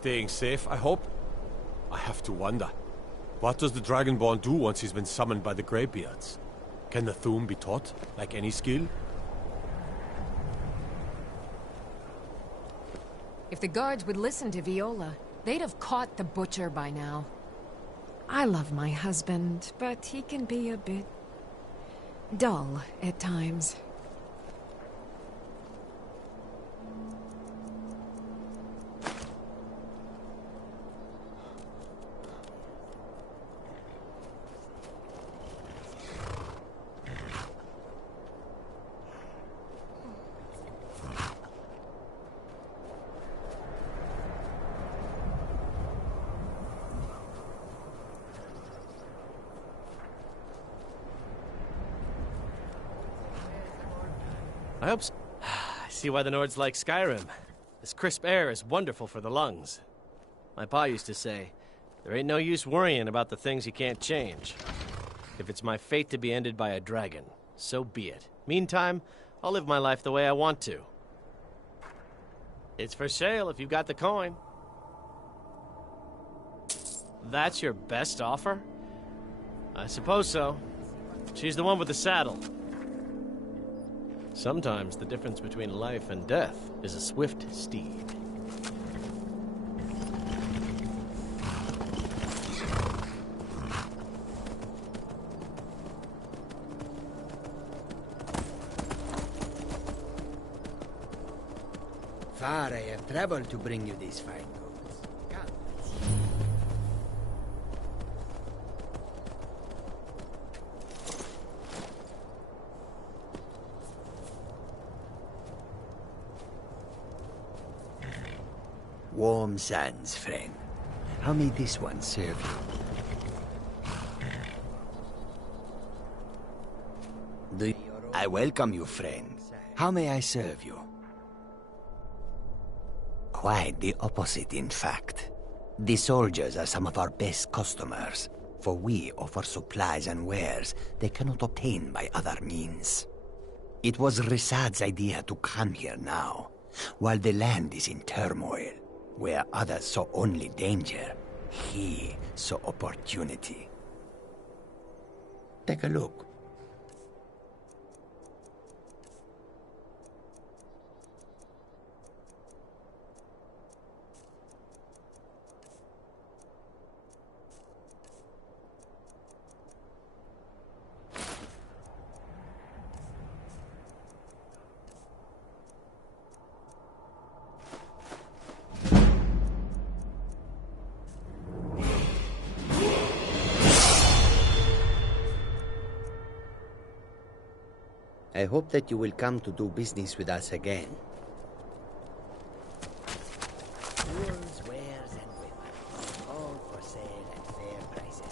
Staying safe, I hope? I have to wonder. What does the Dragonborn do once he's been summoned by the Greybeards? Can the Thu'um be taught, like any skill? If the guards would listen to Viola, they'd have caught the butcher by now. I love my husband, but he can be a bit dull at times. I hope so. I see why the Nords like Skyrim. This crisp air is wonderful for the lungs. My pa used to say, there ain't no use worrying about the things you can't change. If it's my fate to be ended by a dragon, so be it. Meantime, I'll live my life the way I want to. It's for sale if you've got the coin. That's your best offer? I suppose so. She's the one with the saddle. Sometimes the difference between life and death is a swift steed. Far I have traveled to bring you these fine goods. Come. Warm sands, friend. How may this one serve you? I welcome you, friend. How may I serve you? Quite the opposite, in fact. The soldiers are some of our best customers, for we offer supplies and wares they cannot obtain by other means. It was Risad's idea to come here now, while the land is in turmoil. Where others saw only danger, he saw opportunity. Take a look. I hope that you will come to do business with us again. Tools, wares, and weapons, all for sale at fair prices.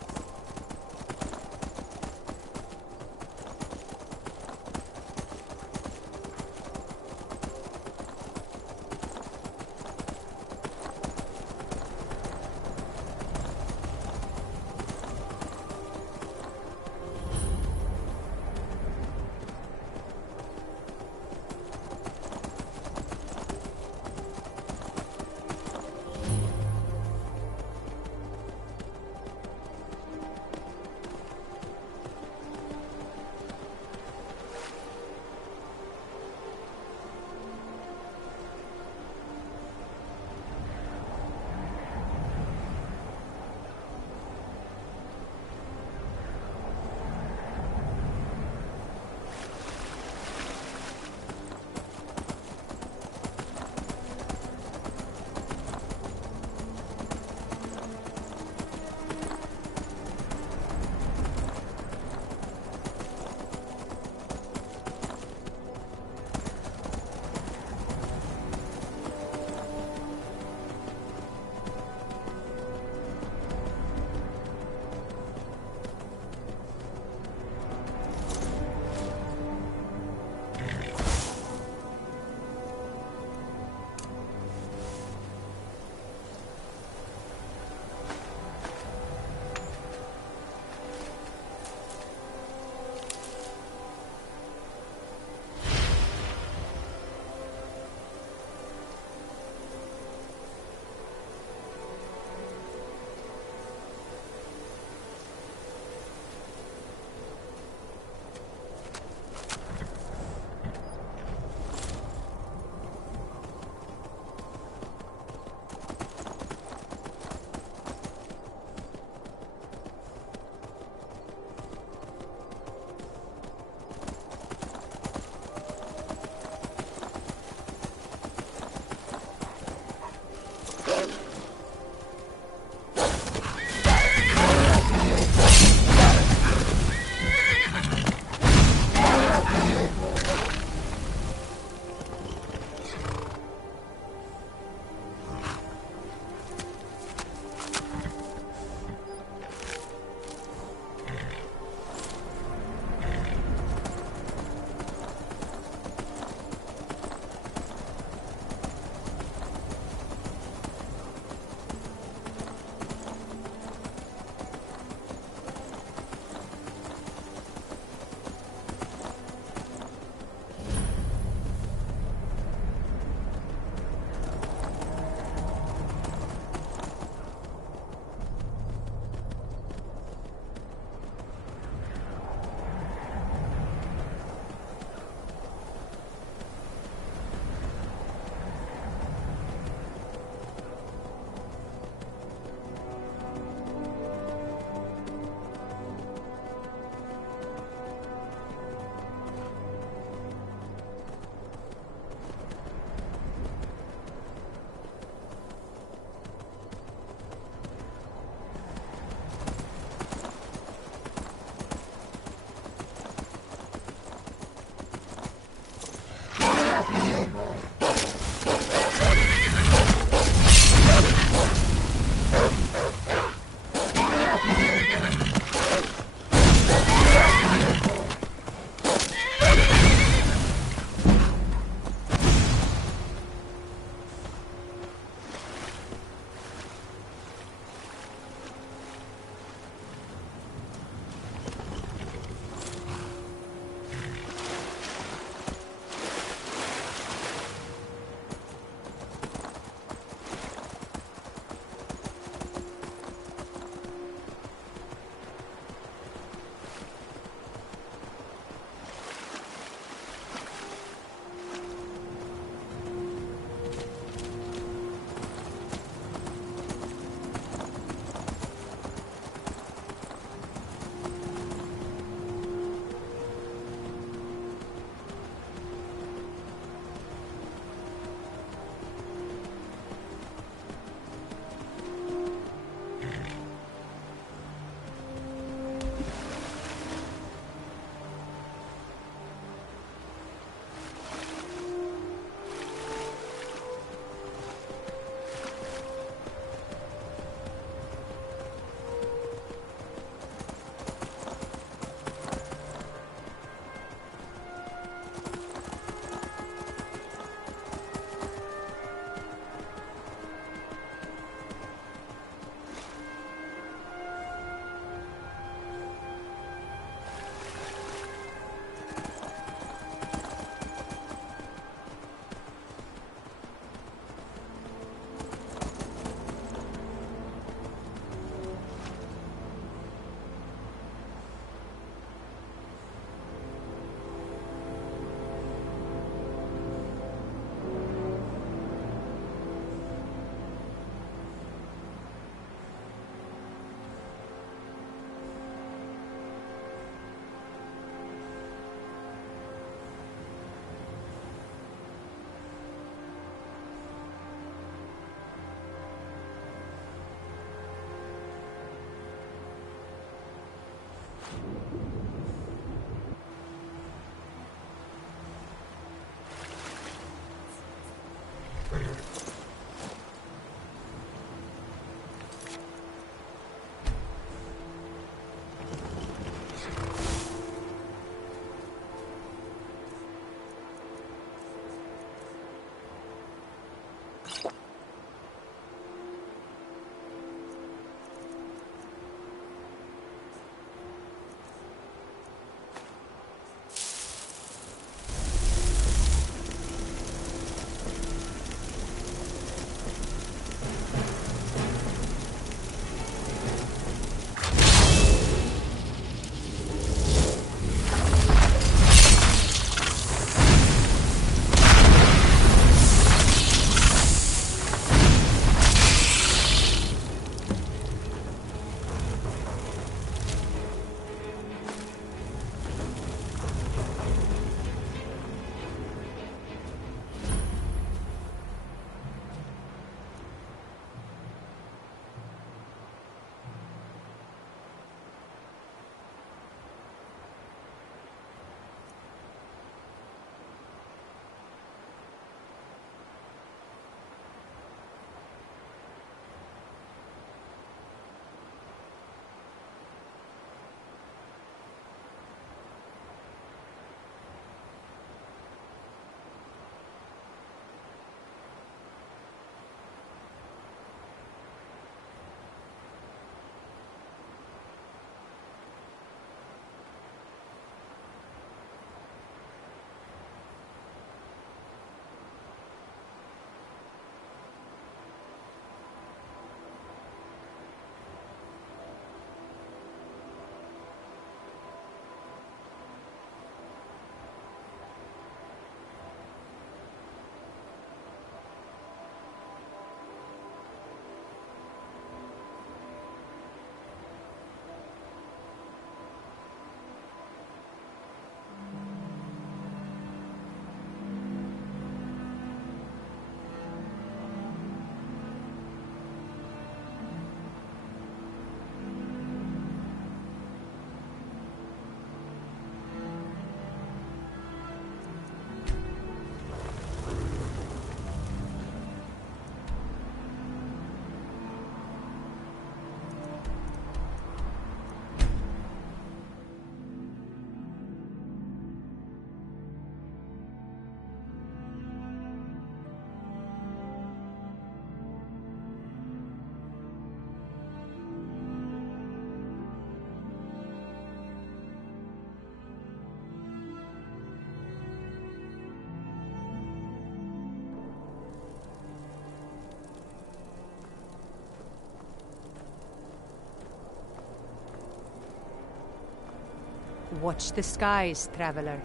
Watch the skies, traveler.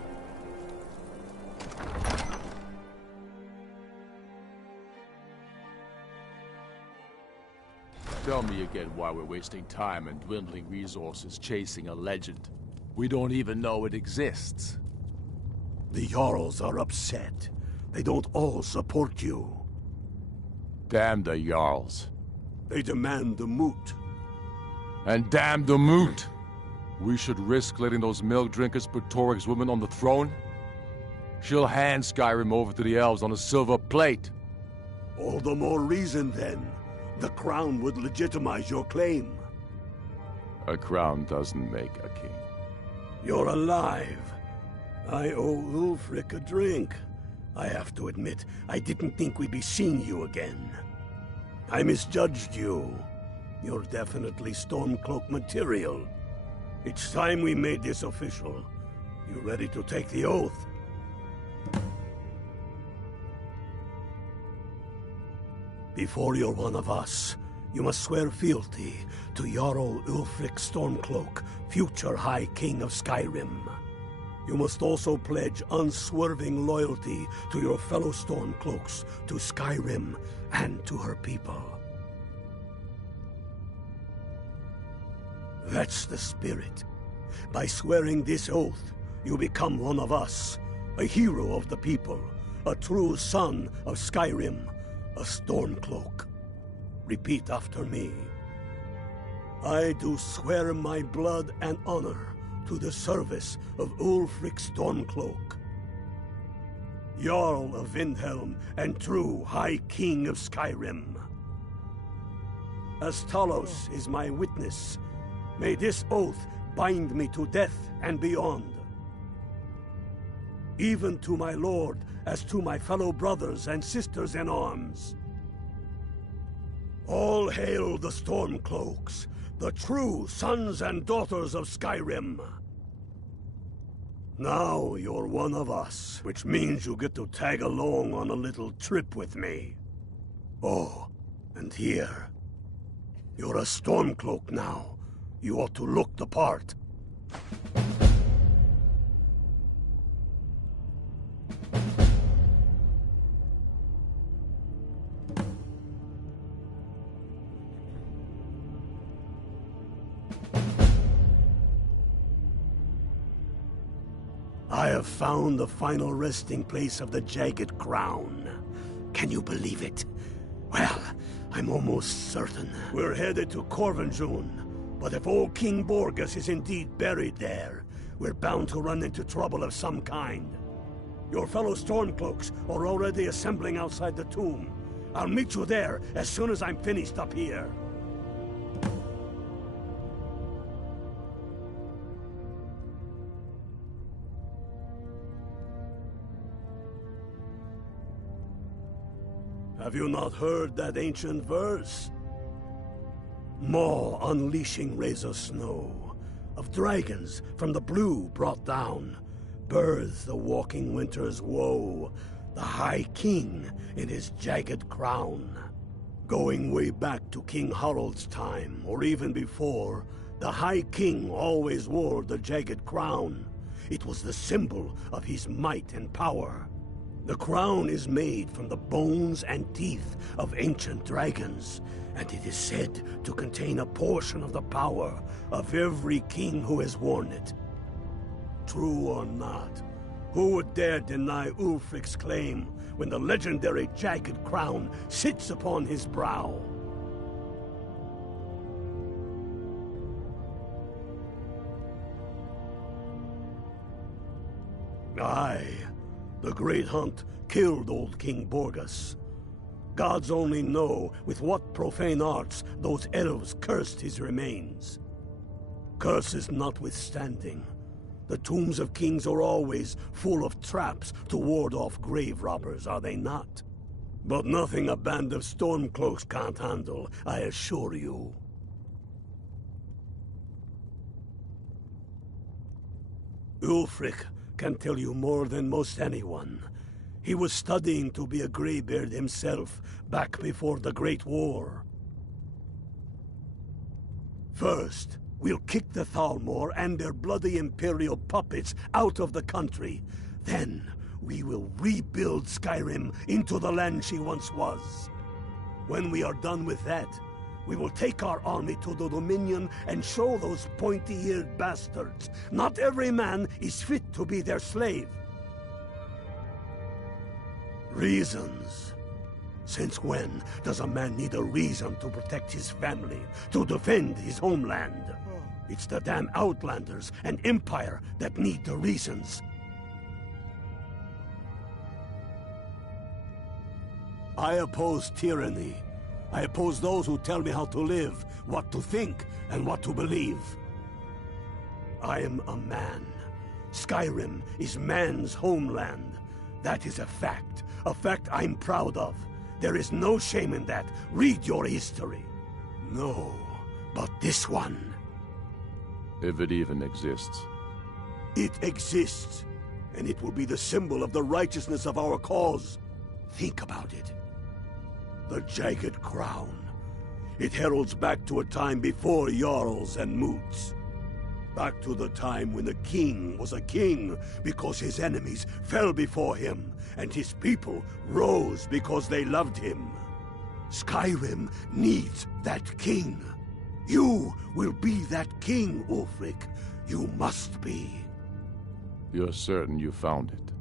Tell me again why we're wasting time and dwindling resources chasing a legend. We don't even know it exists. The Jarls are upset. They don't all support you. Damn the Jarls. They demand the moot. And damn the moot! We should risk letting those milk drinkers put Toryg's woman on the throne? She'll hand Skyrim over to the elves on a silver plate. All the more reason, then. The crown would legitimize your claim. A crown doesn't make a king. You're alive. I owe Ulfric a drink. I have to admit, I didn't think we'd be seeing you again. I misjudged you. You're definitely Stormcloak material. It's time we made this official. You ready to take the oath? Before you're one of us, you must swear fealty to Jarl Ulfric Stormcloak, future High King of Skyrim. You must also pledge unswerving loyalty to your fellow Stormcloaks, to Skyrim, and to her people. That's the spirit. By swearing this oath, you become one of us, a hero of the people, a true son of Skyrim, a Stormcloak. Repeat after me. I do swear my blood and honor to the service of Ulfric Stormcloak, Jarl of Windhelm and true High King of Skyrim. As Talos is my witness, may this oath bind me to death and beyond. Even to my lord, as to my fellow brothers and sisters in arms. All hail the Stormcloaks, the true sons and daughters of Skyrim. Now you're one of us, which means you get to tag along on a little trip with me. Oh, and here. You're a Stormcloak now. You ought to look the part. I have found the final resting place of the Jagged Crown. Can you believe it? Well, I'm almost certain. We're headed to Corvinjune, but if old King Borgus is indeed buried there, we're bound to run into trouble of some kind. Your fellow Stormcloaks are already assembling outside the tomb. I'll meet you there as soon as I'm finished up here. Have you not heard that ancient verse? Maw unleashing rays of snow, of dragons from the blue brought down, births the walking winter's woe, the High King in his jagged crown. Going way back to King Harald's time, or even before, the High King always wore the jagged crown. It was the symbol of his might and power. The crown is made from the bones and teeth of ancient dragons, and it is said to contain a portion of the power of every king who has worn it. True or not, who would dare deny Ulfric's claim when the legendary jagged crown sits upon his brow? Aye. The Great Hunt killed old King Borgus. Gods only know with what profane arts those elves cursed his remains. Curses notwithstanding, the tombs of kings are always full of traps to ward off grave robbers, are they not? But nothing a band of Stormcloaks can't handle, I assure you. Ulfric can tell you more than most anyone. He was studying to be a Greybeard himself back before the Great War. First, We'll kick the Thalmor and their bloody Imperial puppets out of the country. Then, we will rebuild Skyrim into the land she once was. When we are done with that, we will take our army to the Dominion and show those pointy-eared bastards not every man is fit to be their slave. Reasons. Since when does a man need a reason to protect his family, to defend his homeland? It's the damn Outlanders and Empire that need the reasons. I oppose tyranny. I oppose those who tell me how to live, what to think, and what to believe. I am a man. Skyrim is man's homeland. That is a fact I'm proud of. There is no shame in that. Read your history. No, but this one. If it even exists. It exists, and it will be the symbol of the righteousness of our cause. Think about it. The Jagged Crown. It heralds back to a time before Jarls and Moots. Back to the time when the king was a king because his enemies fell before him, and his people rose because they loved him. Skyrim needs that king. You will be that king, Ulfric. You must be. You're certain you found it?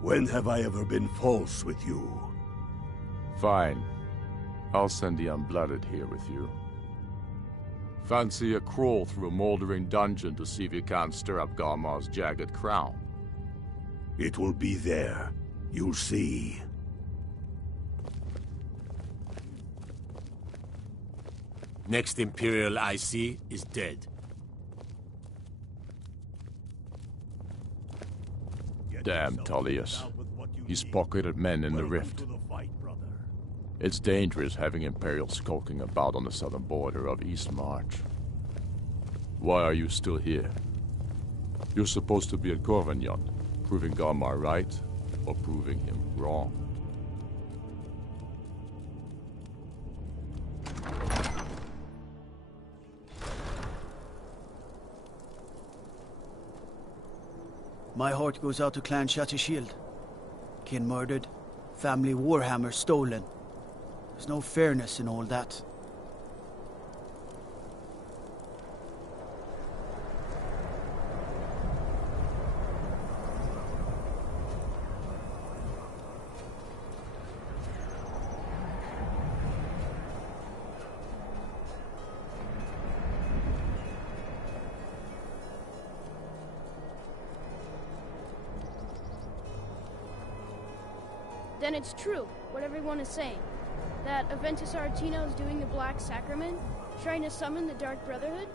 When have I ever been false with you? Fine. I'll send the Unblooded here with you. Fancy a crawl through a moldering dungeon to see if you can't stir up Garmar's Jagged Crown? It will be there. You'll see. Next Imperial I see is dead. Damn Tullius. He's pocketed men in the rift. It's dangerous having Imperials skulking about on the southern border of East March. Why are you still here? You're supposed to be at Corvignon, proving Garmar right, or proving him wrong. My heart goes out to Clan Shattershield. Kin murdered, family warhammer stolen. There's no fairness in all that. Then it's true, what everyone is saying. That Aventus Aretino is doing the Black Sacrament, trying to summon the Dark Brotherhood?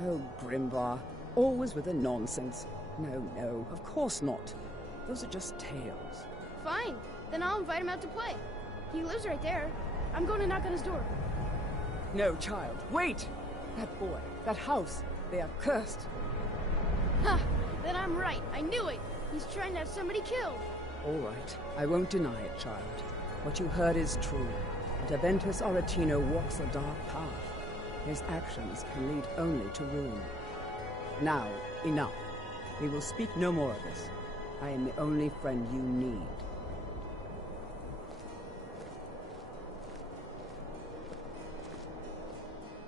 Oh, Grimvar. Always with the nonsense. No, of course not. Those are just tales. Fine, then I'll invite him out to play. He lives right there. I'm going to knock on his door. No, child, wait! That boy, that house, they are cursed. Ha! Then I'm right, I knew it! He's trying to have somebody killed! All right, I won't deny it, child. What you heard is true. But Aventus Aretino walks a dark path. His actions can lead only to ruin. Now, enough. We will speak no more of this. I am the only friend you need.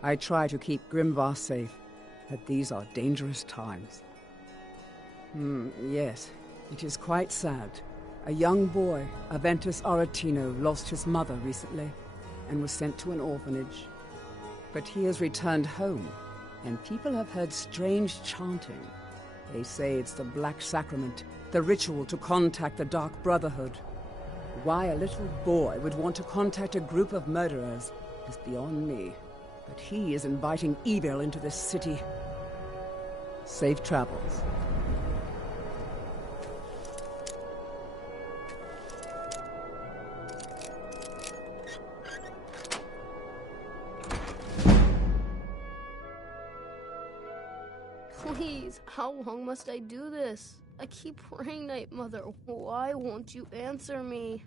I try to keep Grimvar safe, but these are dangerous times. Yes, it is quite sad. A young boy, Aventus Aretino, lost his mother recently and was sent to an orphanage. But he has returned home, and people have heard strange chanting. They say it's the Black Sacrament, the ritual to contact the Dark Brotherhood. Why a little boy would want to contact a group of murderers is beyond me. But he is inviting evil into this city. Safe travels. Please, how long must I do this? I keep praying, Night Mother. Why won't you answer me?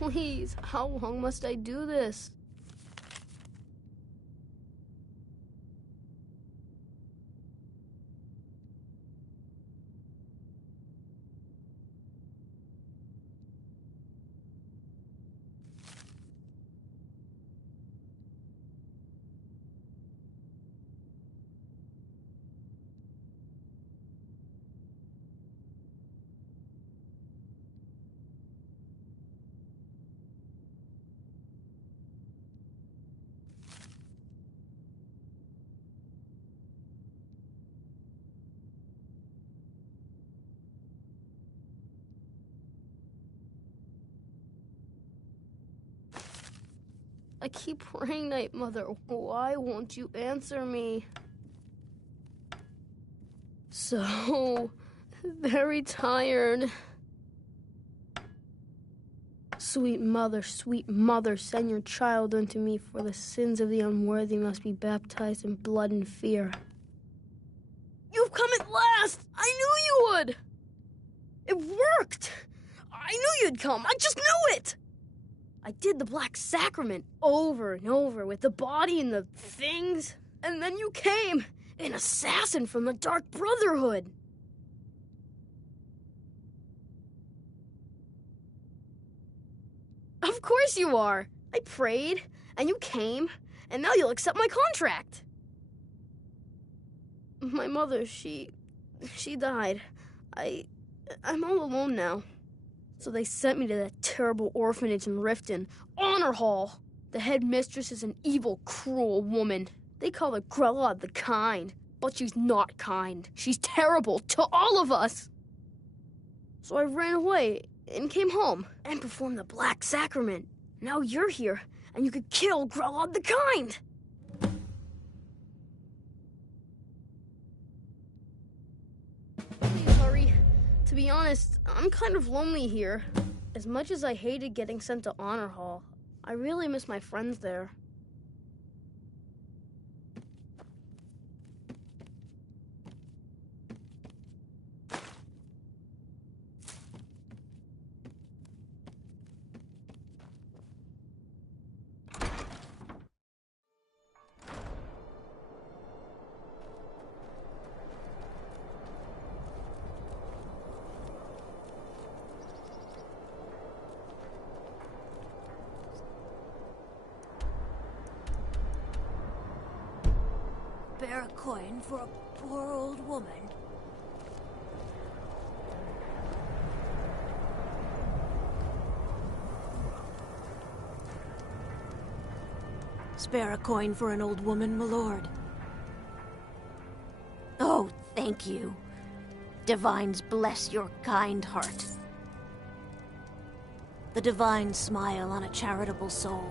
Please, how long must I do this? I keep praying, Night Mother. Why won't you answer me? So very tired. Sweet mother, send your child unto me, for the sins of the unworthy must be baptized in blood and fear. You've come at last! I knew you would! It worked! I knew you'd come! I just knew it! I did the Black Sacrament over and over with the body and the things, and then you came, an assassin from the Dark Brotherhood. Of course you are. I prayed, and you came, and now you'll accept my contract. My mother, she died. I'm all alone now. So they sent me to that terrible orphanage in Riften, Honor Hall. The headmistress is an evil, cruel woman. They call her Grella the Kind, but she's not kind. She's terrible to all of us. So I ran away and came home and performed the Black Sacrament. Now you're here, and you could kill Grella the Kind. Please hurry. To be honest, I'm kind of lonely here. As much as I hated getting sent to Honor Hall, I really miss my friends there. Bear a coin for a poor old woman. Spare a coin for an old woman, my lord. Oh, thank you. Divines bless your kind heart. The divines smile on a charitable soul.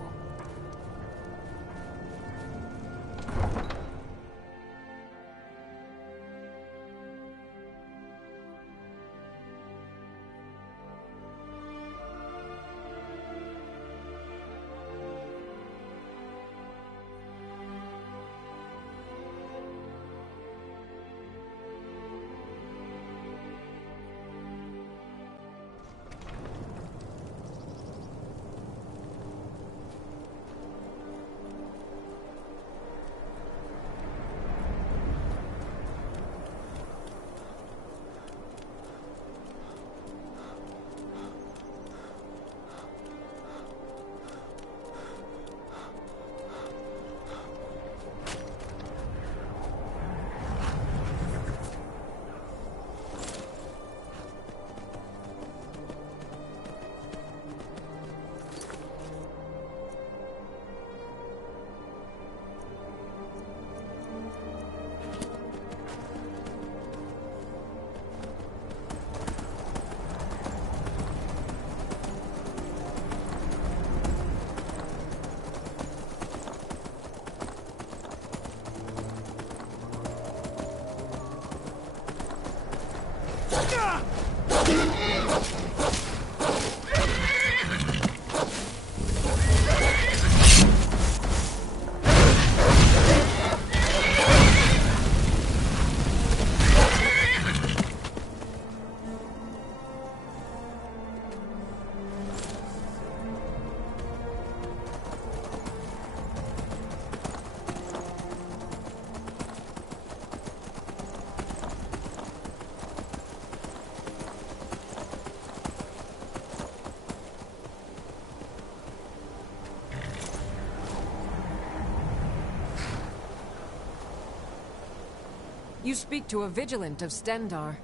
You speak to a vigilant of Stendar.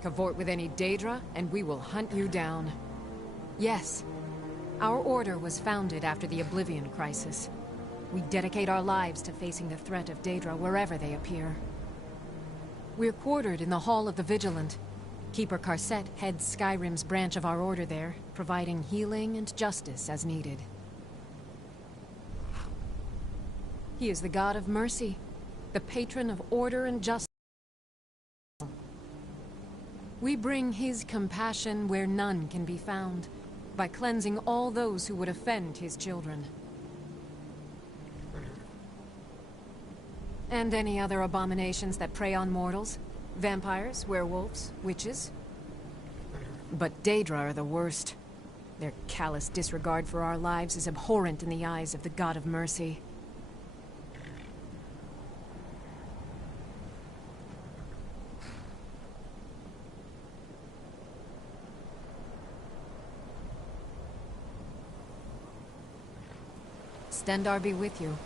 Cavort with any Daedra, and we will hunt you down. Yes, our order was founded after the Oblivion Crisis. We dedicate our lives to facing the threat of Daedra wherever they appear. We're quartered in the Hall of the Vigilant. Keeper Carset heads Skyrim's branch of our order there, providing healing and justice as needed. He is the god of mercy, the patron of order and justice. We bring his compassion where none can be found, by cleansing all those who would offend his children. And any other abominations that prey on mortals. Vampires, werewolves, witches. But Daedra are the worst. Their callous disregard for our lives is abhorrent in the eyes of the god of mercy. Stendar be with you.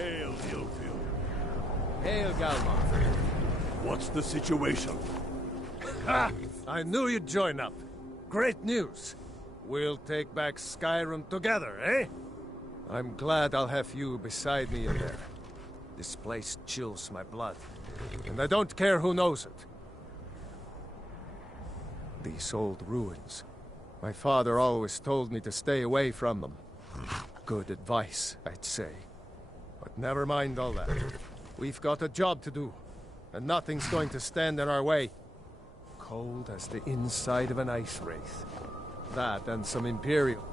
Hail, Ilfield. Hail, Galmar. What's the situation? Ha! I knew you'd join up. Great news. We'll take back Skyrim together, eh? I'm glad I'll have you beside me in there. This place chills my blood, and I don't care who knows it. These old ruins. My father always told me to stay away from them. Good advice, I'd say. But never mind all that. We've got a job to do, and nothing's going to stand in our way. Cold as the inside of an ice wraith. That and some Imperial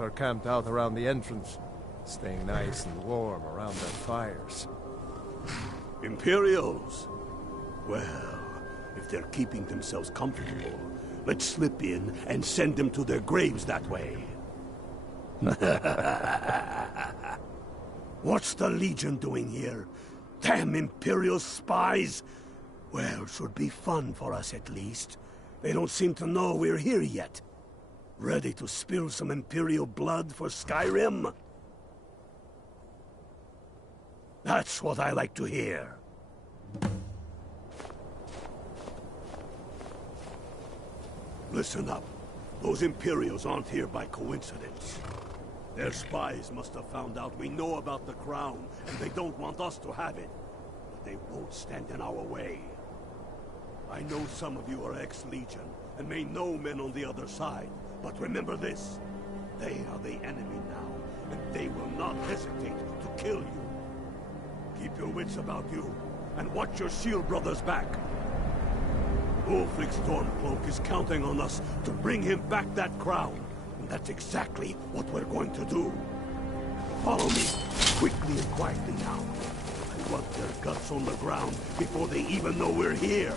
are camped out around the entrance, staying nice and warm around their fires. Imperials? Well, if they're keeping themselves comfortable, let's slip in and send them to their graves that way. What's the Legion doing here? Damn Imperial spies! Well, should be fun for us at least. They don't seem to know we're here yet. Ready to spill some Imperial blood for Skyrim? That's what I like to hear. Listen up. Those Imperials aren't here by coincidence. Their spies must have found out we know about the crown, and they don't want us to have it. But they won't stand in our way. I know some of you are ex-Legion, and may know men on the other side. But remember this. They are the enemy now, and they will not hesitate to kill you. Keep your wits about you, and watch your shield brothers back. Ulfric Stormcloak is counting on us to bring him back that crown, and that's exactly what we're going to do. Follow me, quickly and quietly now. I want their guts on the ground before they even know we're here.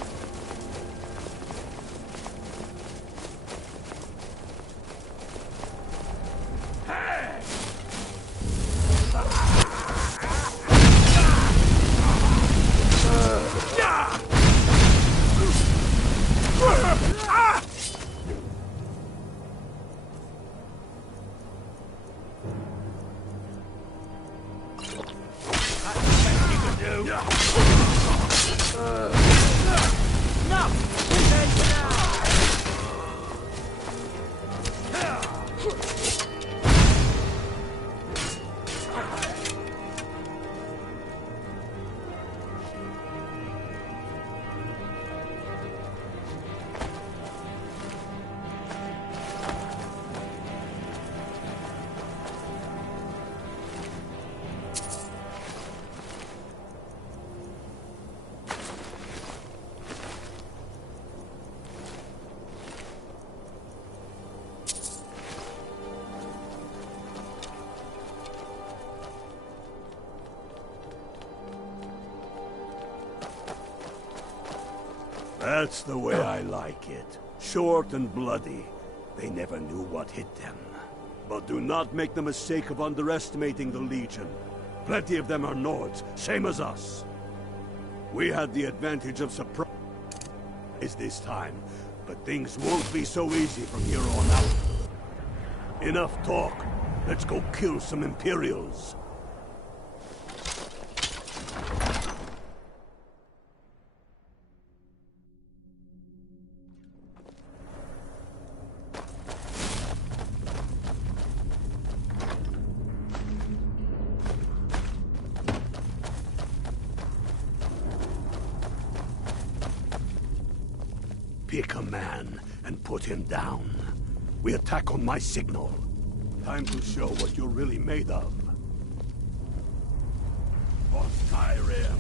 That's the way I like it. Short and bloody. They never knew what hit them. But do not make the mistake of underestimating the Legion. Plenty of them are Nords, same as us. We had the advantage of surprise this time, but things won't be so easy from here on out. Enough talk. Let's go kill some Imperials. Pick a man and put him down. We attack on my signal. Time to show what you're really made of. For Skyrim!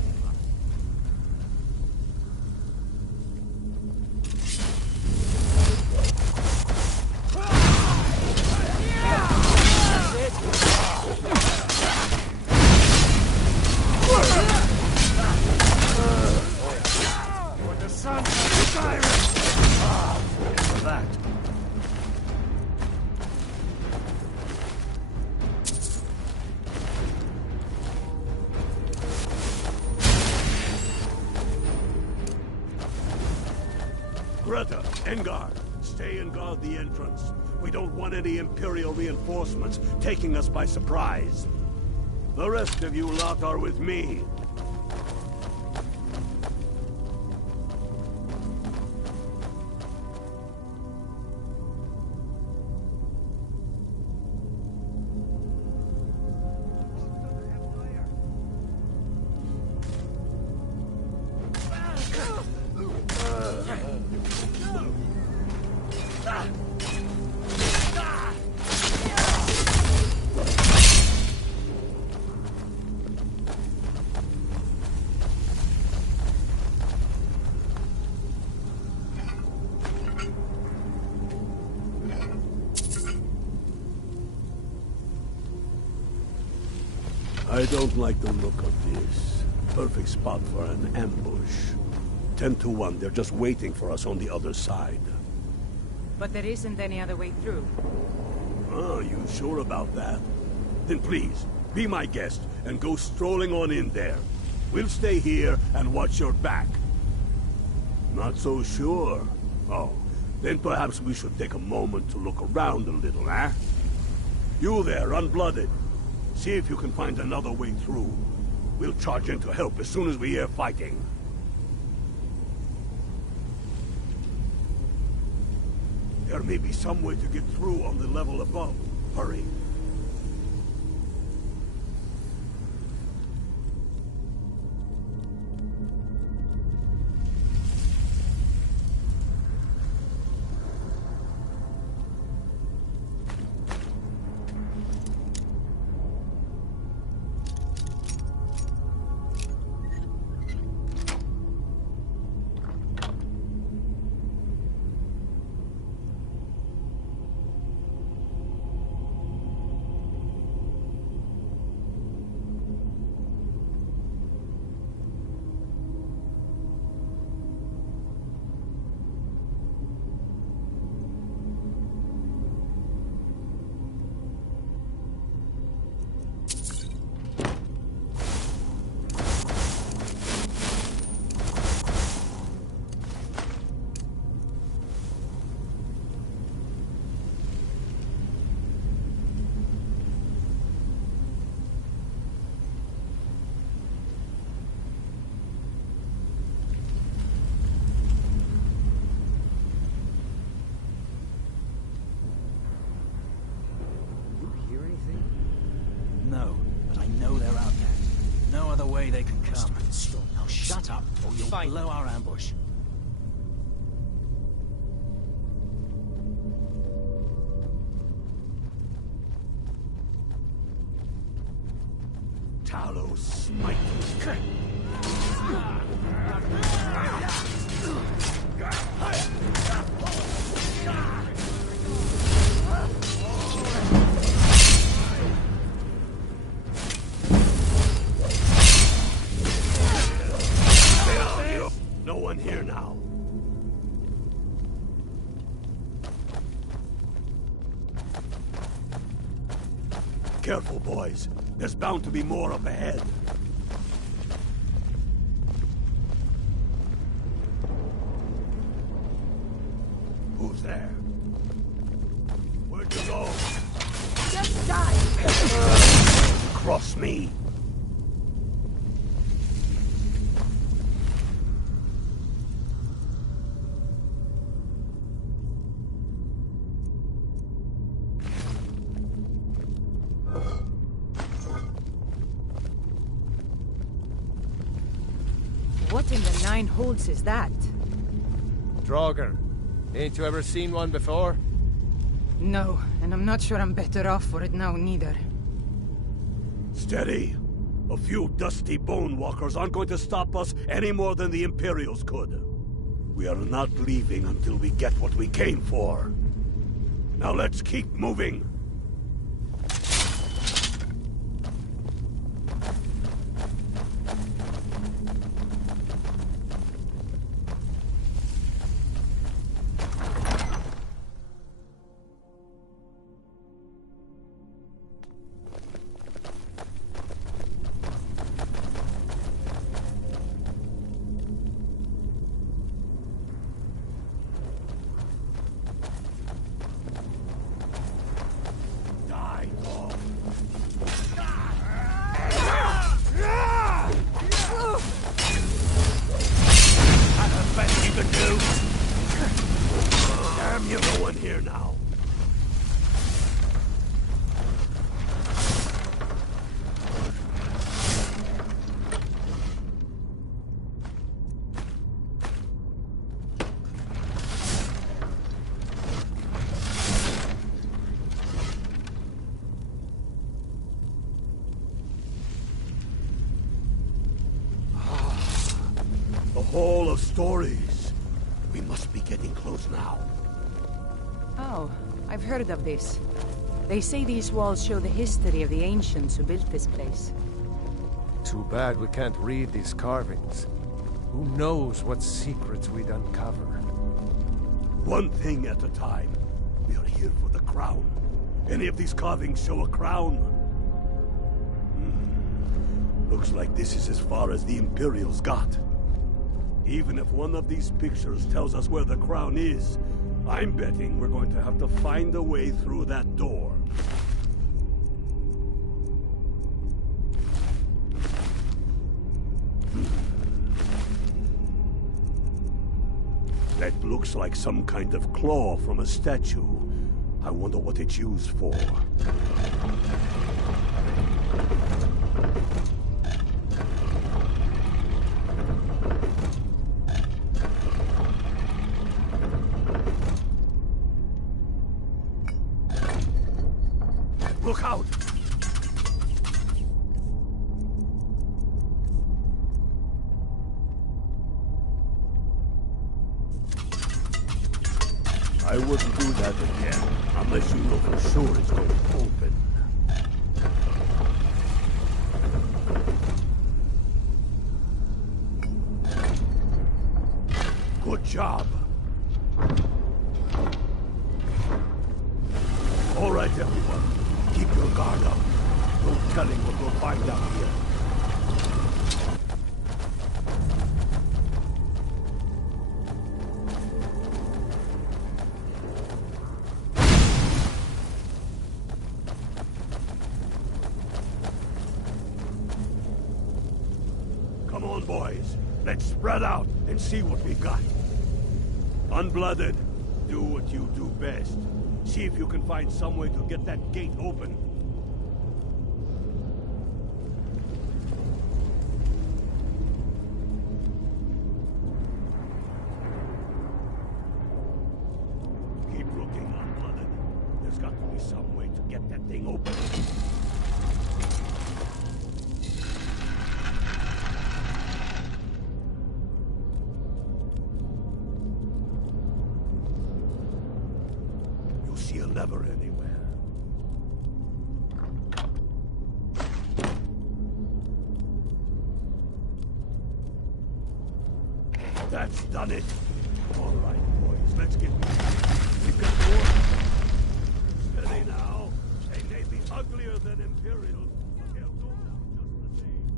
For the sun of Skyrim! For that. Greta, Engar, stay and guard the entrance. We don't want any Imperial reinforcements taking us by surprise. The rest of you lot are with me. I don't like the look of this. Perfect spot for an ambush. 10 to 1, they're just waiting for us on the other side. But there isn't any other way through. Oh, you sure about that? Then please, be my guest and go strolling on in there. We'll stay here and watch your back. Not so sure. Oh, then perhaps we should take a moment to look around a little, eh? You there, unblooded. See if you can find another way through. We'll charge in to help as soon as we hear fighting. There may be some way to get through on the level above. Hurry. No, but I know they're out there. No other way they can come. Now shut up, or you'll blow our ambush. Talos smite. No one here now. Careful, boys. There's bound to be more up ahead. Who's there? Where'd you go? Just die! Cross me. What in the nine holes is that? Draugr. Ain't you ever seen one before? No, and I'm not sure I'm better off for it now neither. Steady. A few dusty bone walkers aren't going to stop us any more than the Imperials could. We are not leaving until we get what we came for. Now let's keep moving. stories. We must be getting close now. Oh, I've heard of this. They say these walls show the history of the ancients who built this place. Too bad we can't read these carvings. Who knows what secrets we'd uncover? One thing at a time. We are here for the crown. Any of these carvings show a crown? Looks like this is as far as the Imperials got. Even if one of these pictures tells us where the crown is, I'm betting we're going to have to find a way through that door. That looks like some kind of claw from a statue. I wonder what it's used for. Look out! I wouldn't do that again, unless you know for sure it's going to open. Good job. All right, everyone. Keep your guard up. No telling what we'll find out here. Come on, boys. Let's spread out and see what we got. Unblooded, do what you do best. See if you can find some way to get that gate open. Keep looking, Unblooded. There's got to be some way to get that thing open. See a lever anywhere. That's done it. All right, boys, let's get moving. We've got more. Steady now. They may be uglier than Imperials, but they'll go down just the same.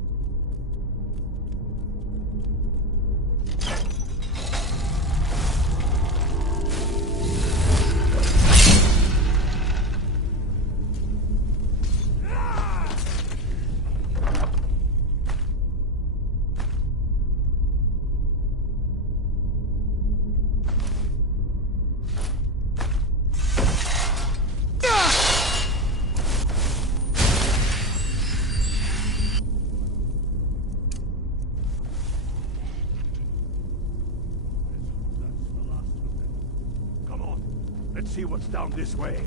Let's see what's down this way.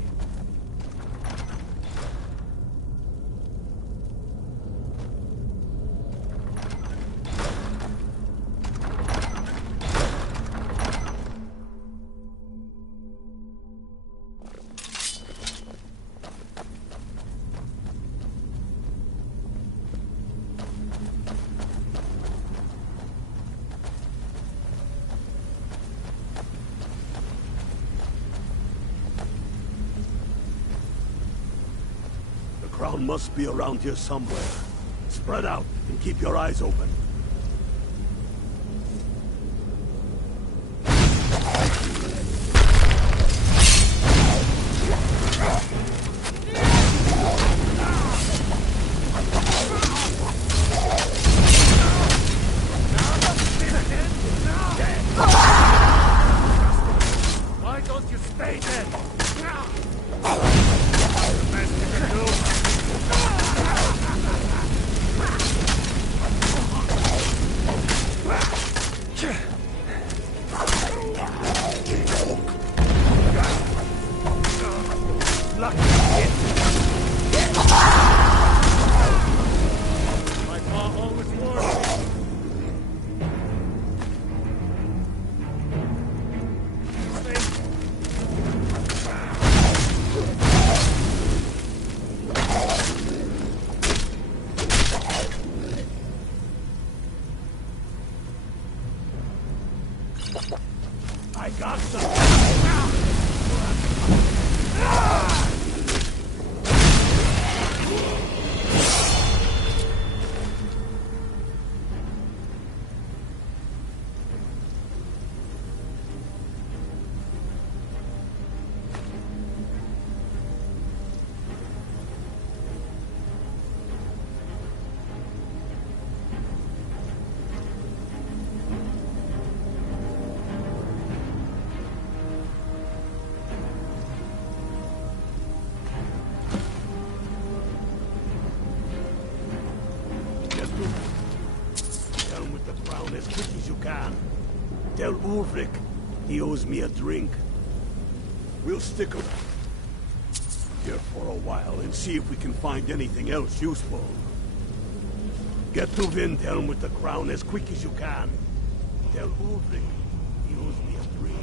The crown must be around here somewhere. Spread out and keep your eyes open. Why don't you stay dead? can. Tell Ulrich he owes me a drink. We'll stick around here for a while and see if we can find anything else useful. Get to Windhelm with the crown as quick as you can. Tell Ulrich he owes me a drink.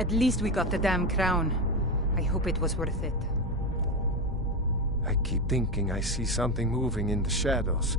At least we got the damn crown. I hope it was worth it. I keep thinking I see something moving in the shadows.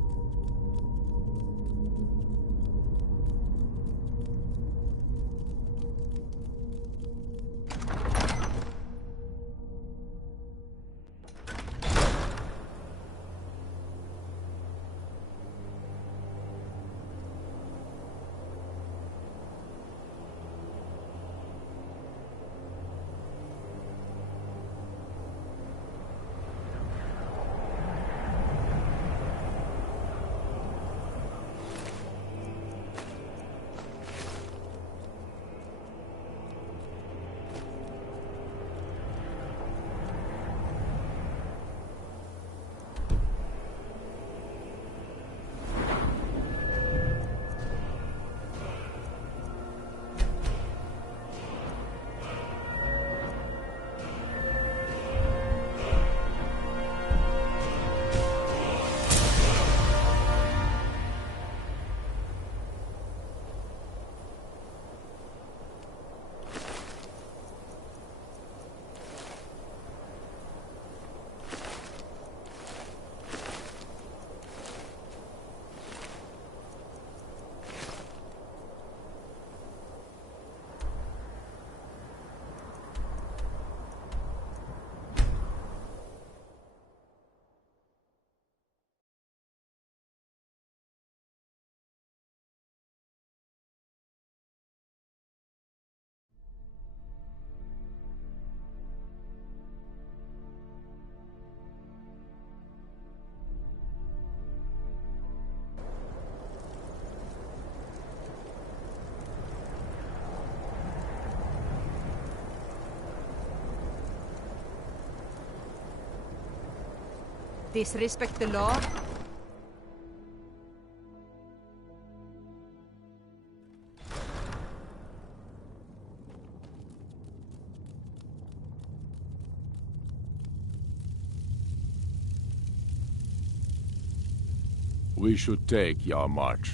Disrespect the law? We should take Yarmarch.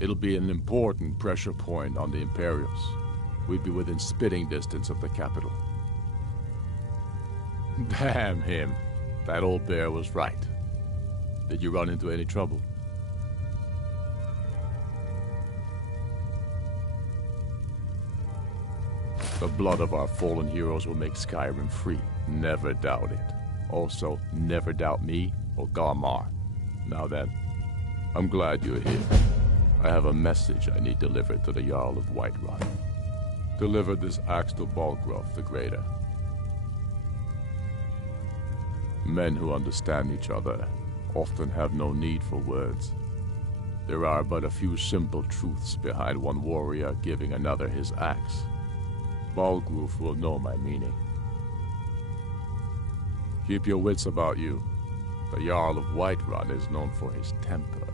It'll be an important pressure point on the Imperials. We'd be within spitting distance of the capital. Damn him. That old bear was right. Did you run into any trouble? The blood of our fallen heroes will make Skyrim free. Never doubt it. Also, never doubt me or Garmar. Now then, I'm glad you're here. I have a message I need delivered to the Jarl of Whiterun. Deliver this axe to Balgrove the Greater. Men who understand each other often have no need for words. There are but a few simple truths behind one warrior giving another his axe. Balgrove will know my meaning. Keep your wits about you. The Jarl of Whiterun is known for his temper.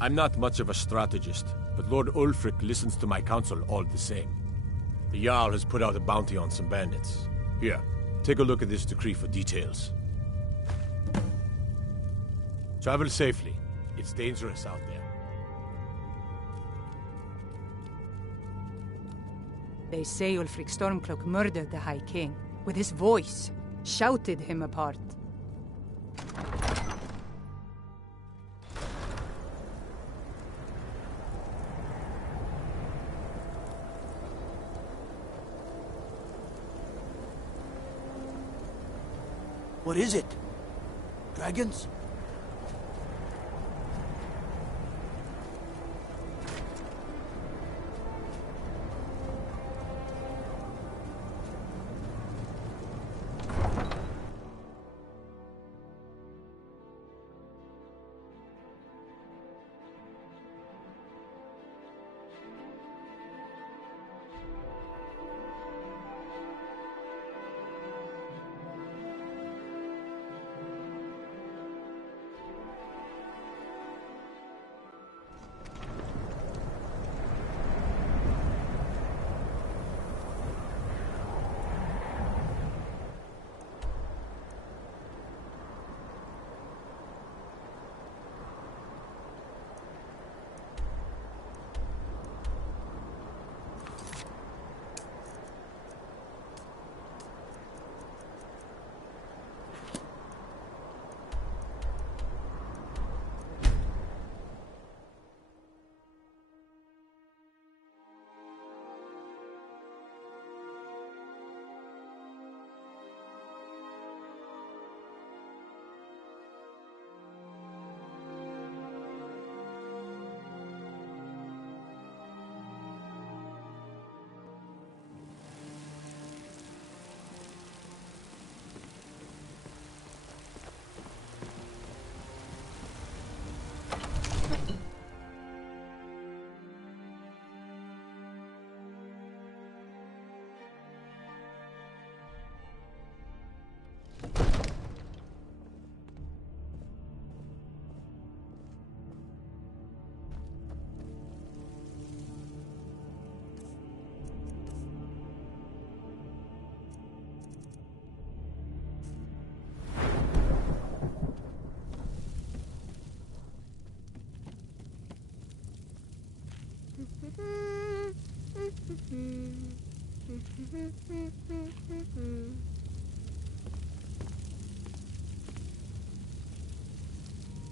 I'm not much of a strategist, but Lord Ulfric listens to my counsel all the same. The Jarl has put out a bounty on some bandits. Here, Take a look at this decree for details. Travel safely. It's dangerous out there. They say Ulfric Stormcloak murdered the High King. With his voice, shouted him apart. What is it? Dragons?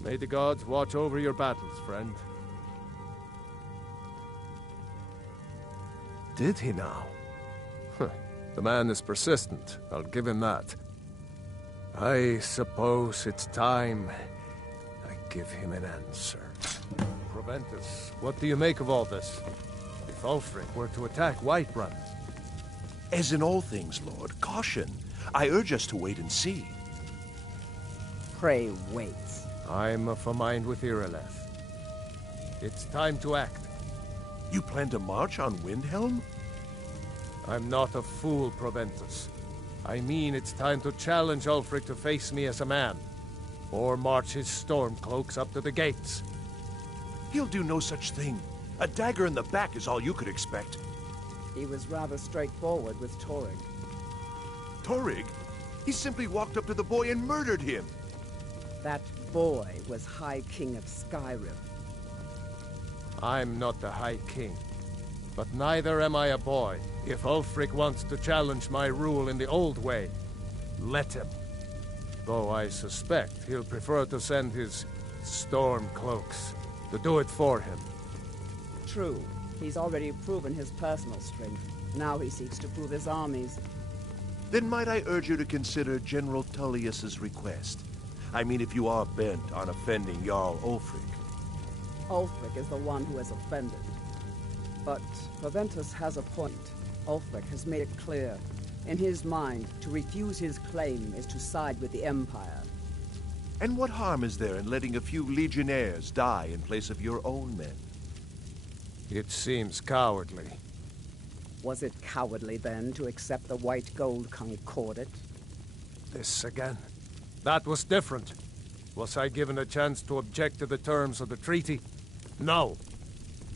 May the gods watch over your battles, friend. Did he now? The man is persistent, I'll give him that. I suppose it's time I give him an answer. Proventus, what do you make of all this? If Ulfric were to attack Whiterun? As in all things, Lord, caution. I urge us to wait and see. Pray wait. I'm of a mind with Irileth. It's time to act. You plan to march on Windhelm? I'm not a fool, Proventus. I mean it's time to challenge Ulfric to face me as a man. Or march his stormcloaks up to the gates. He'll do no such thing. A dagger in the back is all you could expect. He was rather straightforward with Torrig. Torrig? He simply walked up to the boy and murdered him. That boy was High King of Skyrim. I'm not the High King. But neither am I a boy. If Ulfric wants to challenge my rule in the old way, let him. Though I suspect he'll prefer to send his stormcloaks to do it for him. True. He's already proven his personal strength. Now he seeks to prove his armies. Then might I urge you to consider General Tullius's request? I mean, if you are bent on offending Jarl Ulfric. Ulfric is the one who has offended. But Proventus has a point. Ulfric has made it clear. In his mind, to refuse his claim is to side with the Empire. And what harm is there in letting a few legionnaires die in place of your own men? It seems cowardly. Was it cowardly, then, to accept the white gold concordat? This again. That was different. Was I given a chance to object to the terms of the treaty? No.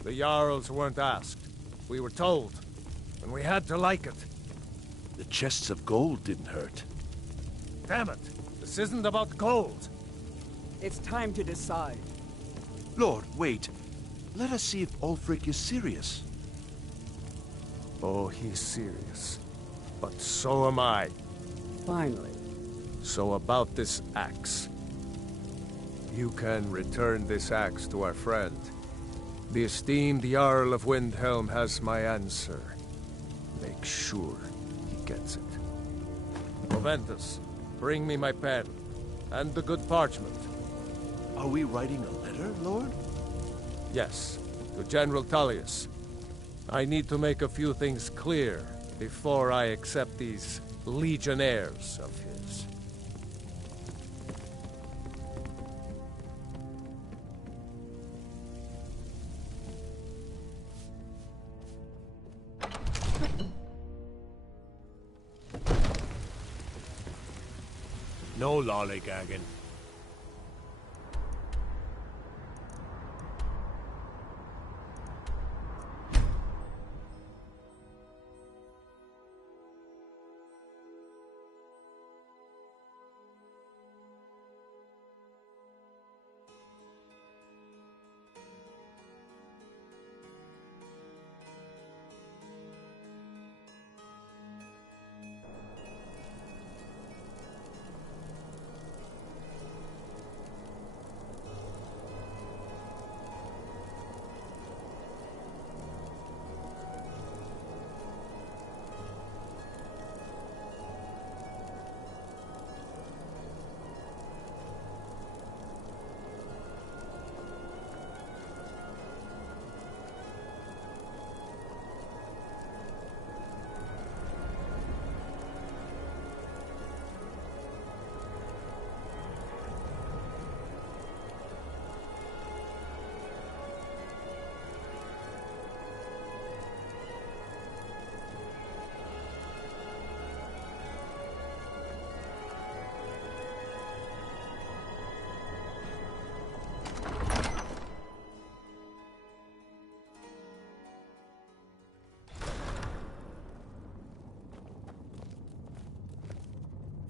The Jarls weren't asked. We were told. And we had to like it. The chests of gold didn't hurt. Damn it! This isn't about gold! It's time to decide. Lord, wait. Let us see if Ulfric is serious. Oh, he's serious. But so am I. Finally. So about this axe. You can return this axe to our friend. The esteemed Jarl of Windhelm has my answer. Make sure he gets it. Proventus, bring me my pen. And the good parchment. Are we writing a letter, Lord? Yes, to General Tullius. I need to make a few things clear before I accept these legionnaires of his. No lollygagging.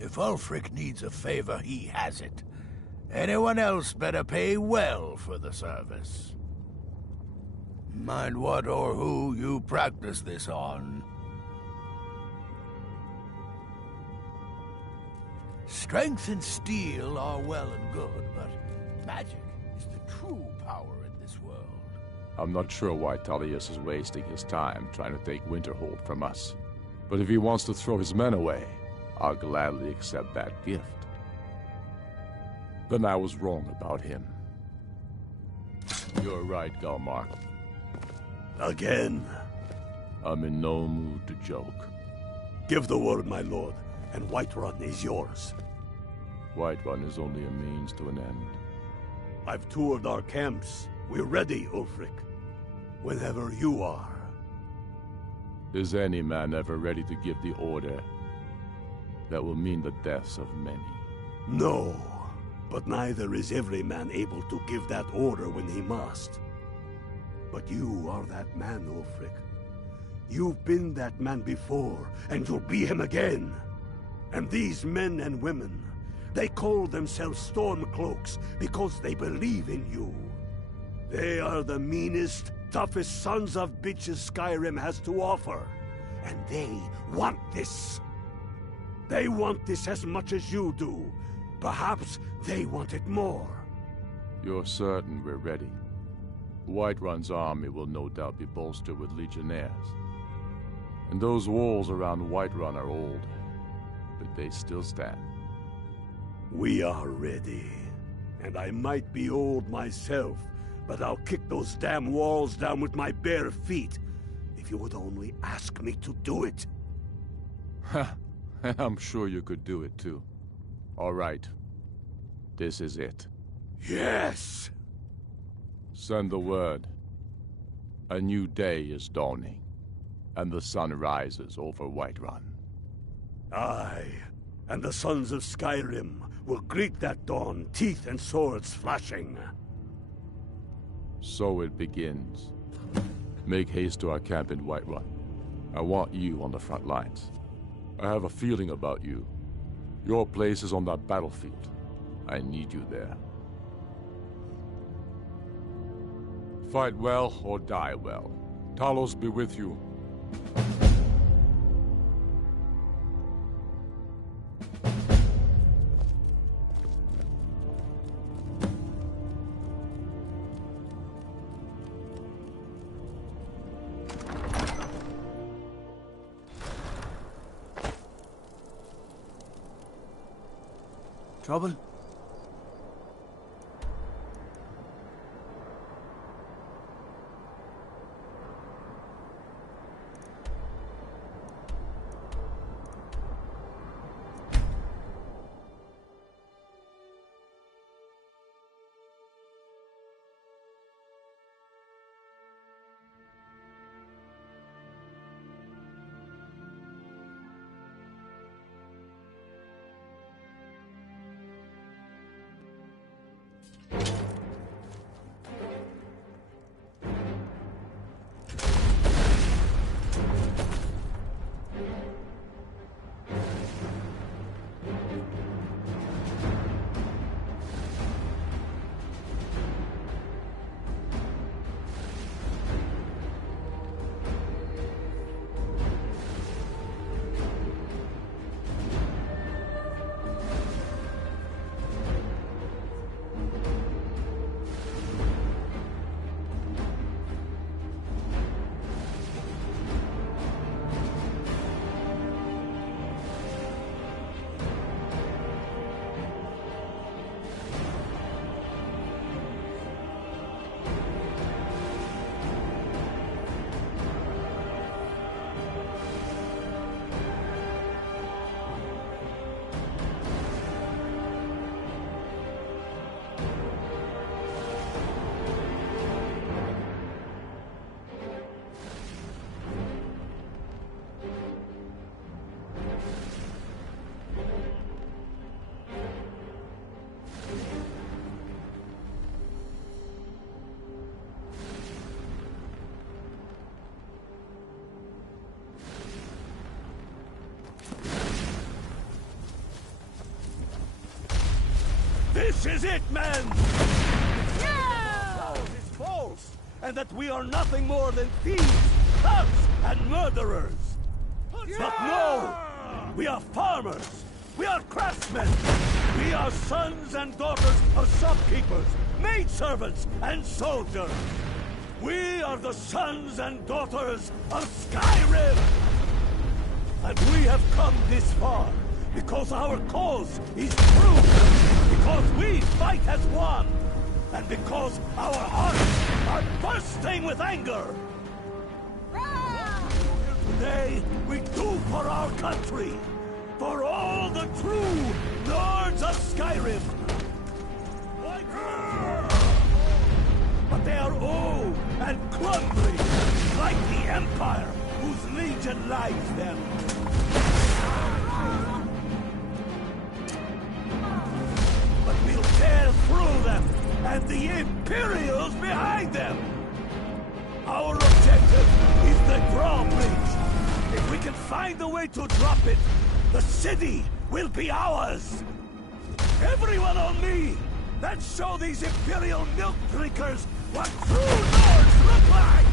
If Ulfric needs a favor, he has it. Anyone else better pay well for the service. Mind what or who you practice this on. Strength and steel are well and good, but magic is the true power in this world. I'm not sure why Tullius is wasting his time trying to take Winterhold from us. But if he wants to throw his men away, I'll gladly accept that gift. Then I was wrong about him. You're right, Galmark. Again? I'm in no mood to joke. Give the word, my lord, and Whiterun is yours. Whiterun is only a means to an end. I've toured our camps. We're ready, Ulfric. Whenever you are. Is any man ever ready to give the order that will mean the deaths of many? No, but neither is every man able to give that order when he must. But you are that man, Ulfric. You've been that man before, and you'll be him again. And these men and women, they call themselves Stormcloaks because they believe in you. They are the meanest, toughest sons of bitches Skyrim has to offer. And they want this. They want this as much as you do. Perhaps they want it more. You're certain we're ready? Whiterun's army will no doubt be bolstered with legionnaires. And those walls around Whiterun are old, but they still stand. We are ready. And I might be old myself, but I'll kick those damn walls down with my bare feet, if you would only ask me to do it. Ha! I'm sure you could do it too. All right. This is it. Yes! Send the word. A new day is dawning, and the sun rises over Whiterun. Aye, and the sons of Skyrim will greet that dawn, teeth and swords flashing. So it begins. Make haste to our camp in Whiterun. I want you on the front lines. I have a feeling about you. Your place is on that battlefield. I need you there. Fight well or die well. Talos be with you. Trouble? This is it, men! Yeah! It's false, and that we are nothing more than thieves, thugs, and murderers. Yeah! But no! We are farmers! We are craftsmen! We are sons and daughters of shopkeepers, maidservants, and soldiers! We are the sons and daughters of Skyrim! And we have come this far because our cause is true! Because we fight as one! And because our hearts are bursting with anger! Today, we do for our country! For all the true lords of Skyrim! But they are old and crumbling, like the Empire whose legion lies them. But we'll tear through them, and the Imperials behind them! Our objective is the drawbridge. If we can find a way to drop it, the city will be ours! Everyone on me! Let's show these Imperial milk drinkers what true lords look like!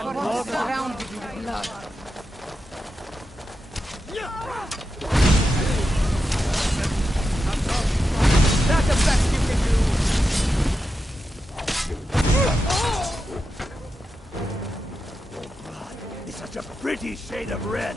and walk around in blood. That's the best you can do! It's such a pretty shade of red.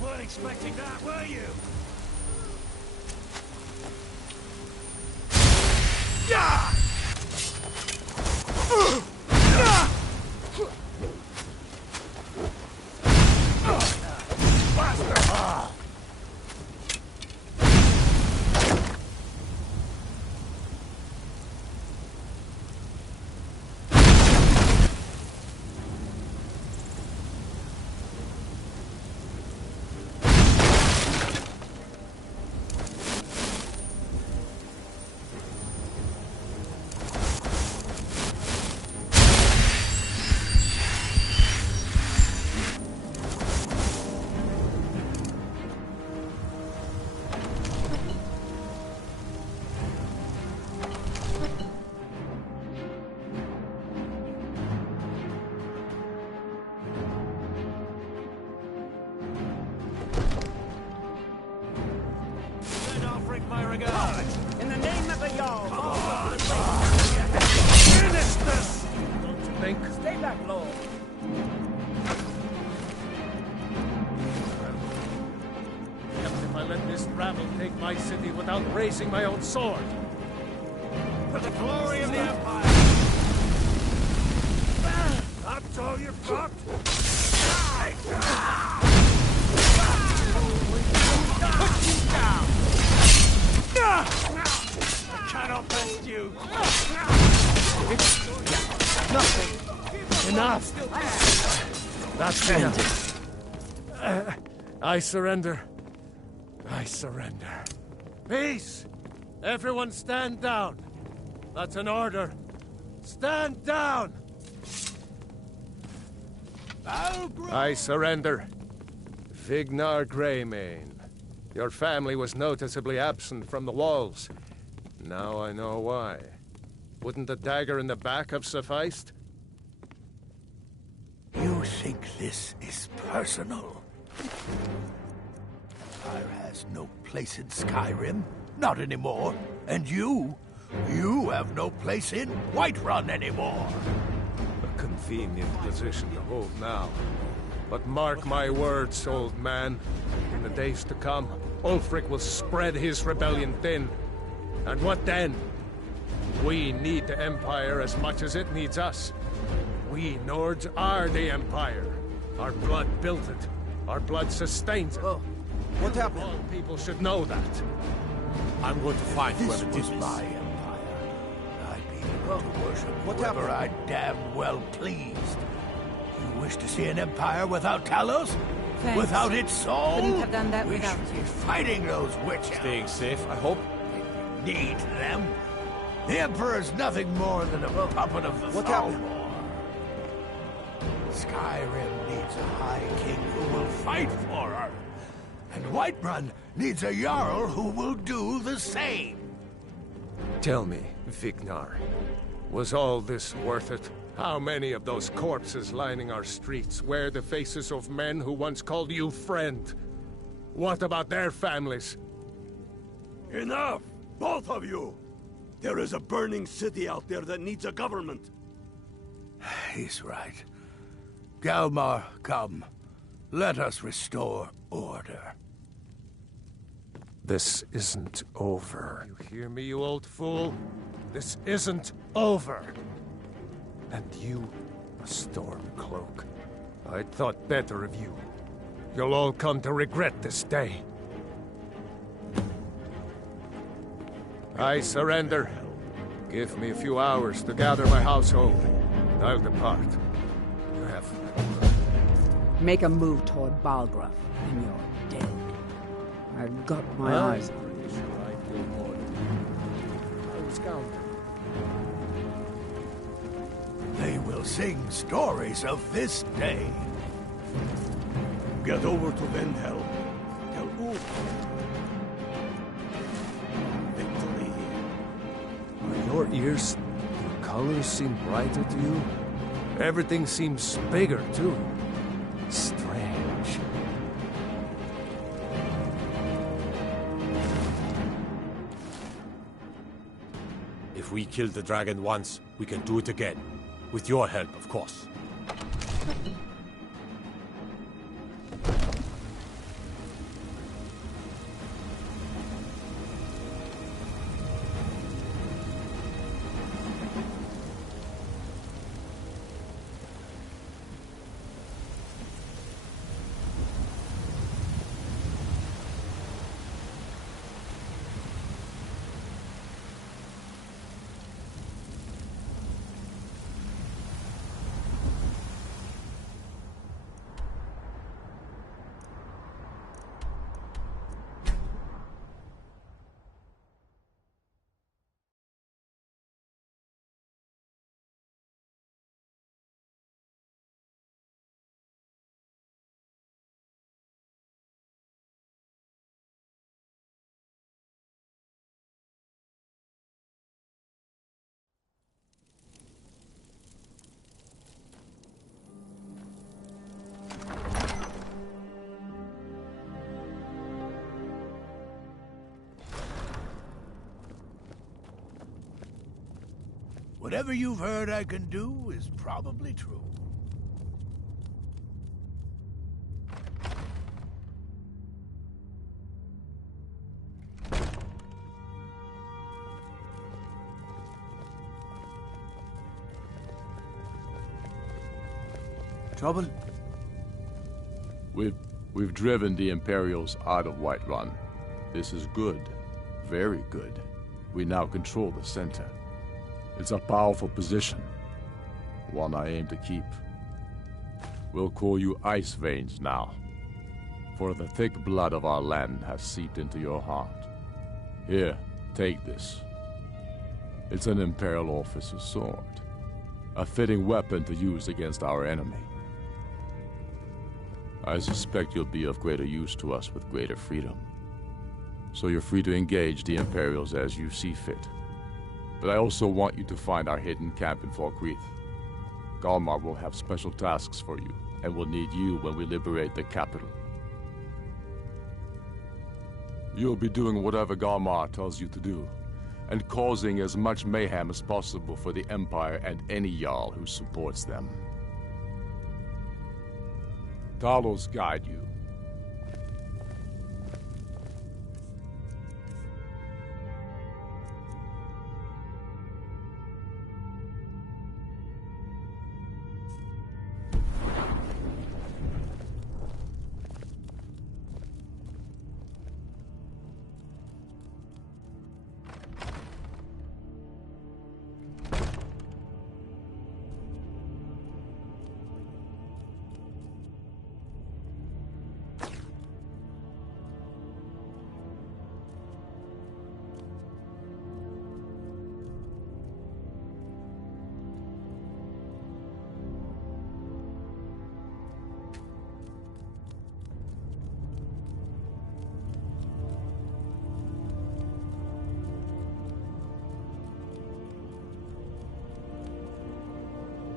Weren't expecting that, were you? My regards. In the name of the Jarl! Finish this! Don't you think? Stay back, Lord. Except if I let this rabble take my city without raising my own sword. For the glory of the Empire! That's all you've got? I cannot best you! Nothing. Enough. That's enough. I surrender. I surrender. Peace! Everyone stand down. That's an order. Stand down! I surrender. Vignar Greymane. Your family was noticeably absent from the walls. Now I know why. Wouldn't the dagger in the back have sufficed? You think this is personal? Fire has no place in Skyrim. Not anymore. And you have no place in Whiterun anymore. A convenient position to hold now. But mark my words, old man. In the days to come, Ulfric will spread his rebellion thin. And what then? We need the Empire as much as it needs us. We Nords are the Empire. Our blood built it. Our blood sustains it. Oh, what happened? All people should know that. I'm going to find This whoever was did my empire. I'd be able to worship whoever I damn well pleased. You wish to see an empire without Talos? Thanks. Without its soul? Couldn't have done that we without should you. be fighting those witches. Staying safe, I hope. Need them. The Emperor's nothing more than a puppet of the Thalmor. Skyrim needs a High King who will fight for her. And Whiterun needs a Jarl who will do the same. Tell me, Vignar, was all this worth it? How many of those corpses lining our streets wear the faces of men who once called you friend? What about their families? Enough! Both of you! There is a burning city out there that needs a government. He's right. Galmar, come. Let us restore order. This isn't over. You hear me, you old fool? This isn't over. And you, a Stormcloak. I thought better of you. You'll all come to regret this day. I surrender. Give me a few hours to gather my household, and I'll depart. You have... Make a move toward Balgraf, and you're dead. I've got my eyes on you. They will sing stories of this day. Get over to Vendhelm. Tell Ulf. Victory. Are your ears, your colors seem brighter to you? Everything seems bigger, too. Strange. If we killed the dragon once, we can do it again. With your help, of course. Whatever you've heard I can do is probably true. Trouble? We've driven the Imperials out of Whiterun. This is good. Very good. We now control the center. It's a powerful position. One I aim to keep. We'll call you Ice Veins now. For the thick blood of our land has seeped into your heart. Here, take this. It's an Imperial officer's sword. A fitting weapon to use against our enemy. I suspect you'll be of greater use to us with greater freedom. So you're free to engage the Imperials as you see fit. But I also want you to find our hidden camp in Falkreath. Galmar will have special tasks for you, and will need you when we liberate the capital. You'll be doing whatever Galmar tells you to do, and causing as much mayhem as possible for the Empire and any Jarl who supports them. Talos guide you.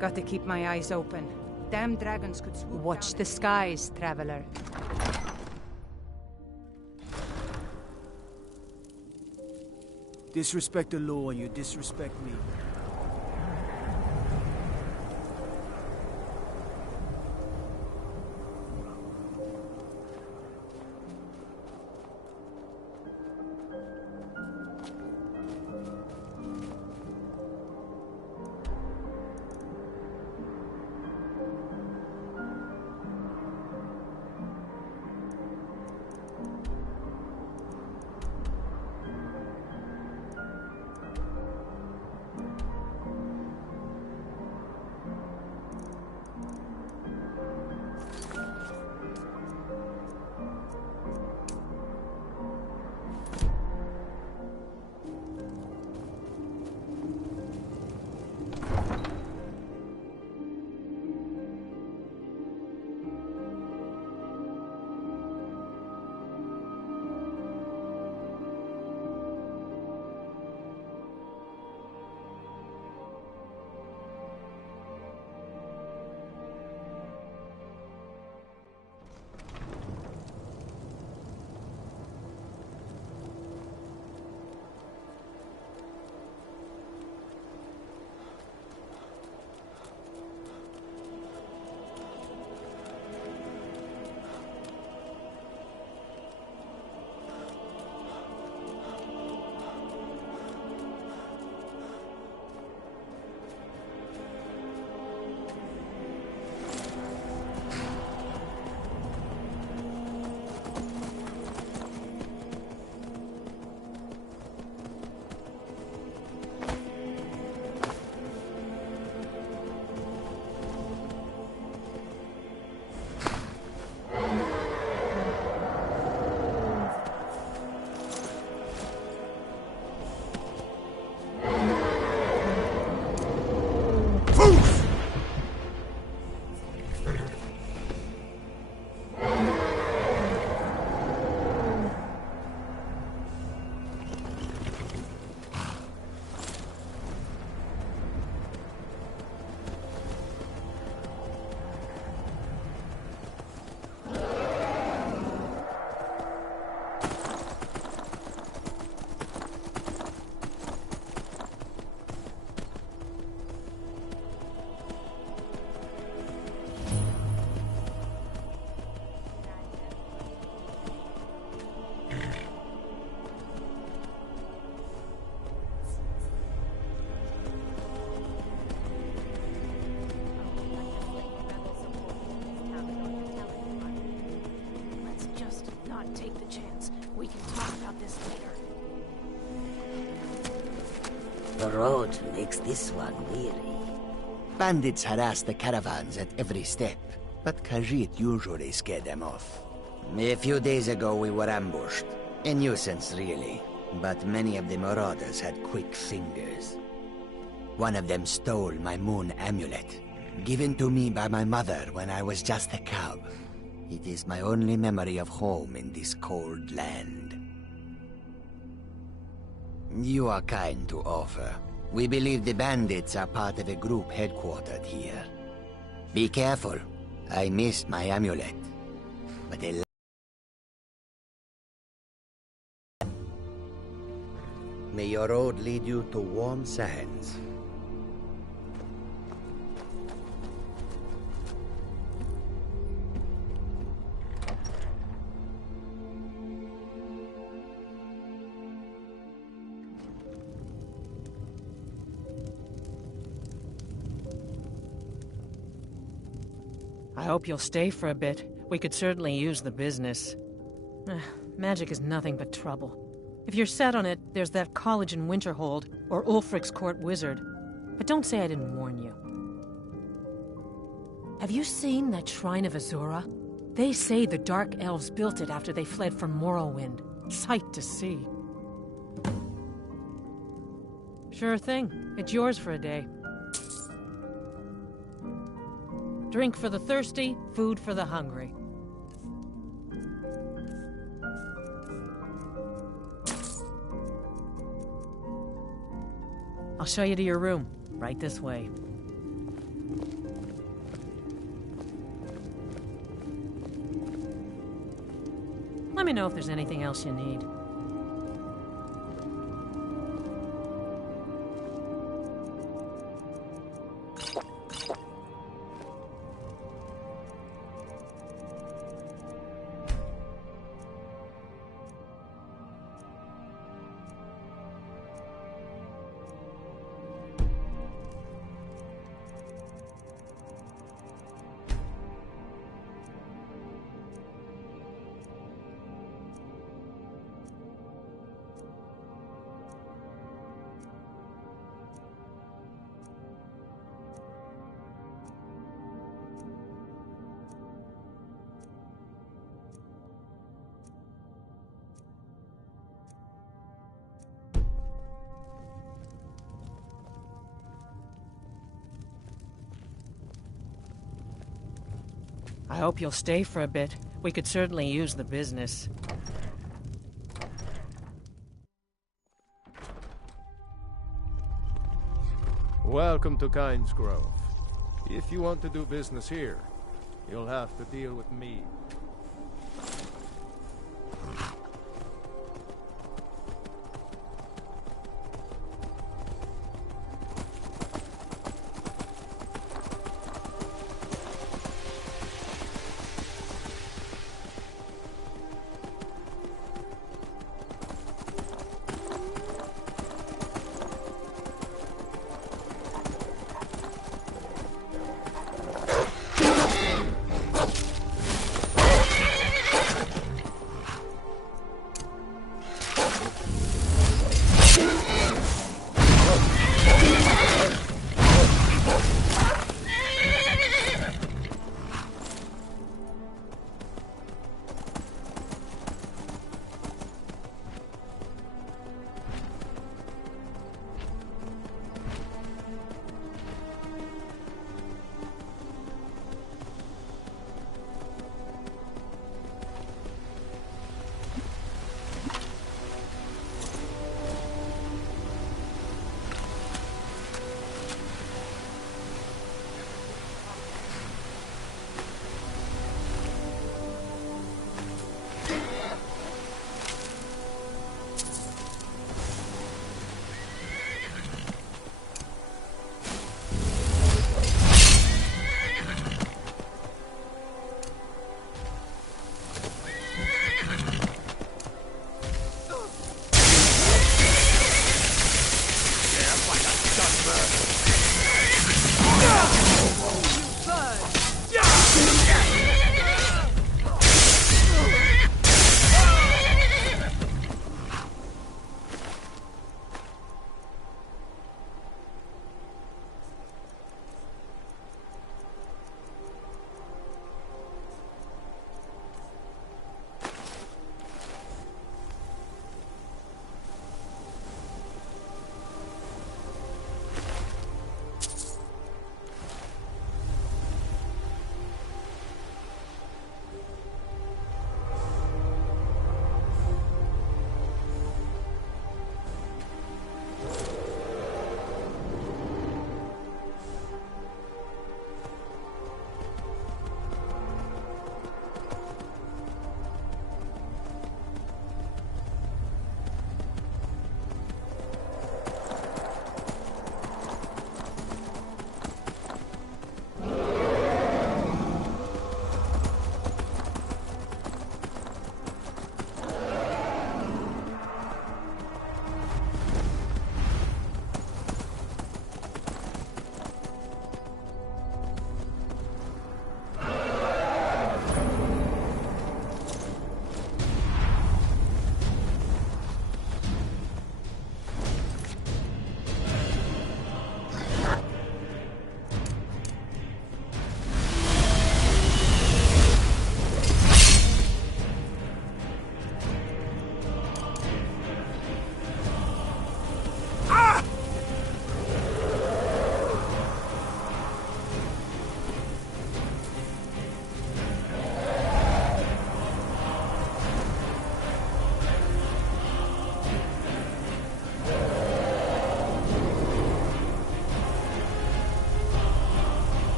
Got to keep my eyes open. Damn dragons could swoop Watch down the skies, traveler. Disrespect the law and you disrespect me. The road makes this one weary. Bandits harass the caravans at every step, but Khajiit usually scare them off. A few days ago we were ambushed. A nuisance, really. But many of the marauders had quick fingers. One of them stole my moon amulet, given to me by my mother when I was just a cub. It is my only memory of home in this cold land. You are kind to offer. We believe the bandits are part of a group headquartered here. Be careful. I missed my amulet. But may your road lead you to warm sands. I hope you'll stay for a bit. We could certainly use the business. Magic is nothing but trouble. If you're set on it, there's that college in Winterhold, or Ulfric's court wizard. But don't say I didn't warn you. Have you seen that Shrine of Azura? They say the Dark Elves built it after they fled from Morrowind. Sight to see. Sure thing. It's yours for a day. Drink for the thirsty, food for the hungry. I'll show you to your room. Right this way. Let me know if there's anything else you need. I hope you'll stay for a bit. We could certainly use the business. Welcome to Kynes Grove. If you want to do business here, you'll have to deal with me.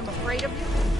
I'm afraid of you?